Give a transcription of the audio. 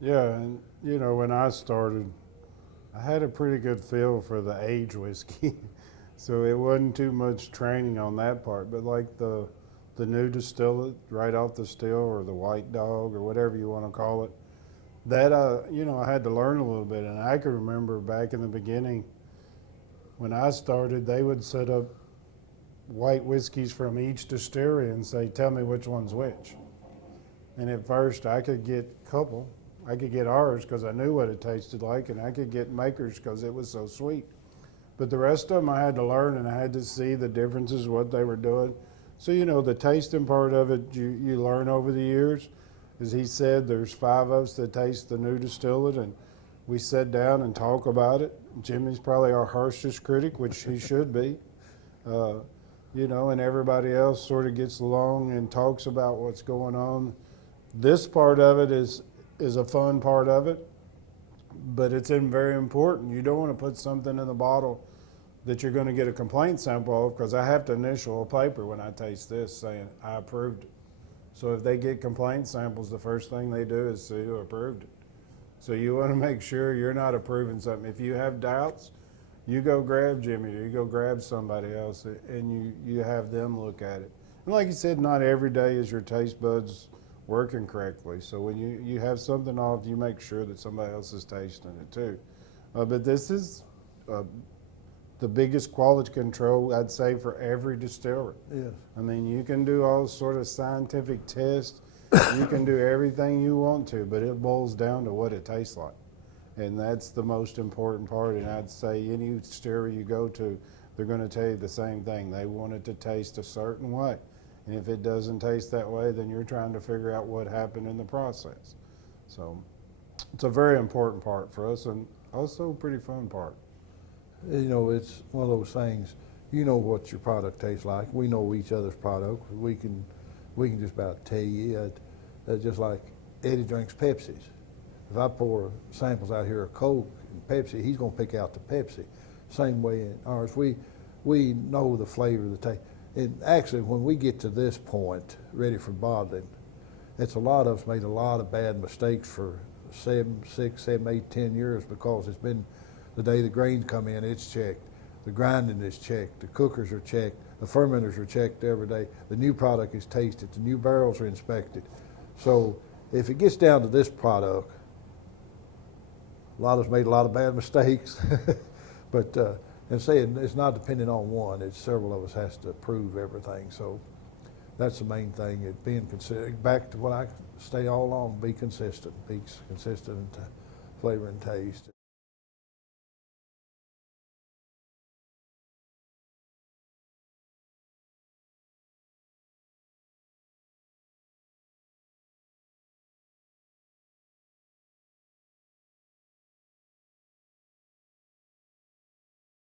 Yeah, and you know, when I started, I had a pretty good feel for the age whiskey, so it wasn't too much training on that part. But like the new distillate right off the still, or the white dog, or whatever you want to call it, that you know, I had to learn a little bit. And I can remember back in the beginning when I started, they would set up white whiskeys from each distillery and say, "Tell me which one's which." And at first, I could get a couple. I could get ours because I knew what it tasted like, and I could get Makers because it was so sweet. But the rest of them I had to learn, and I had to see the differences, what they were doing. So, you know, the tasting part of it, you learn over the years. As he said, there's 5 of us that taste the new distillate, and we sit down and talk about it. Jimmy's probably our harshest critic, which he should be. Uh, you know, and everybody else sort of gets along and talks about what's going on. This part of it is a fun part of it, but it's very important. You don't want to put something in the bottle that you're going to get a complaint sample of, because I have to initial a paper when I taste this saying I approved it. So if they get complaint samples, the first thing they do is see who approved it. So you want to make sure you're not approving something. If you have doubts, you go grab Jimmy, or you go grab somebody else, and you have them look at it. And like you said, not every day is your taste buds working correctly. So when you have something off, you make sure that somebody else is tasting it too. But this is the biggest quality control, I'd say, for every distillery. Yes. I mean, you can do all sort of scientific tests. You can do everything you want to, but it boils down to what it tastes like. And that's the most important part. And I'd say any distillery you go to, they're going to tell you the same thing. They want it to taste a certain way. And if it doesn't taste that way, then you're trying to figure out what happened in the process. So it's a very important part for us, and also a pretty fun part. You know, it's one of those things, you know what your product tastes like. We know each other's product. We can just about tell you, just like Eddie drinks Pepsis. If I pour samples out here of Coke and Pepsi, he's going to pick out the Pepsi. Same way in ours. We know the flavor, the taste. And actually, when we get to this point, ready for bottling, it's a lot of us made a lot of bad mistakes for 7, 6, 7, 8, 10 years, because it's been the day the grains come in, it's checked. The grinding is checked. The cookers are checked. The fermenters are checked every day. The new product is tasted. The new barrels are inspected. So if it gets down to this product, a lot of us made a lot of bad mistakes. But and saying it's not dependent on one, it's several of us has to approve everything. So that's the main thing, it being consistent. Back to what I say all along, be consistent in flavor and taste.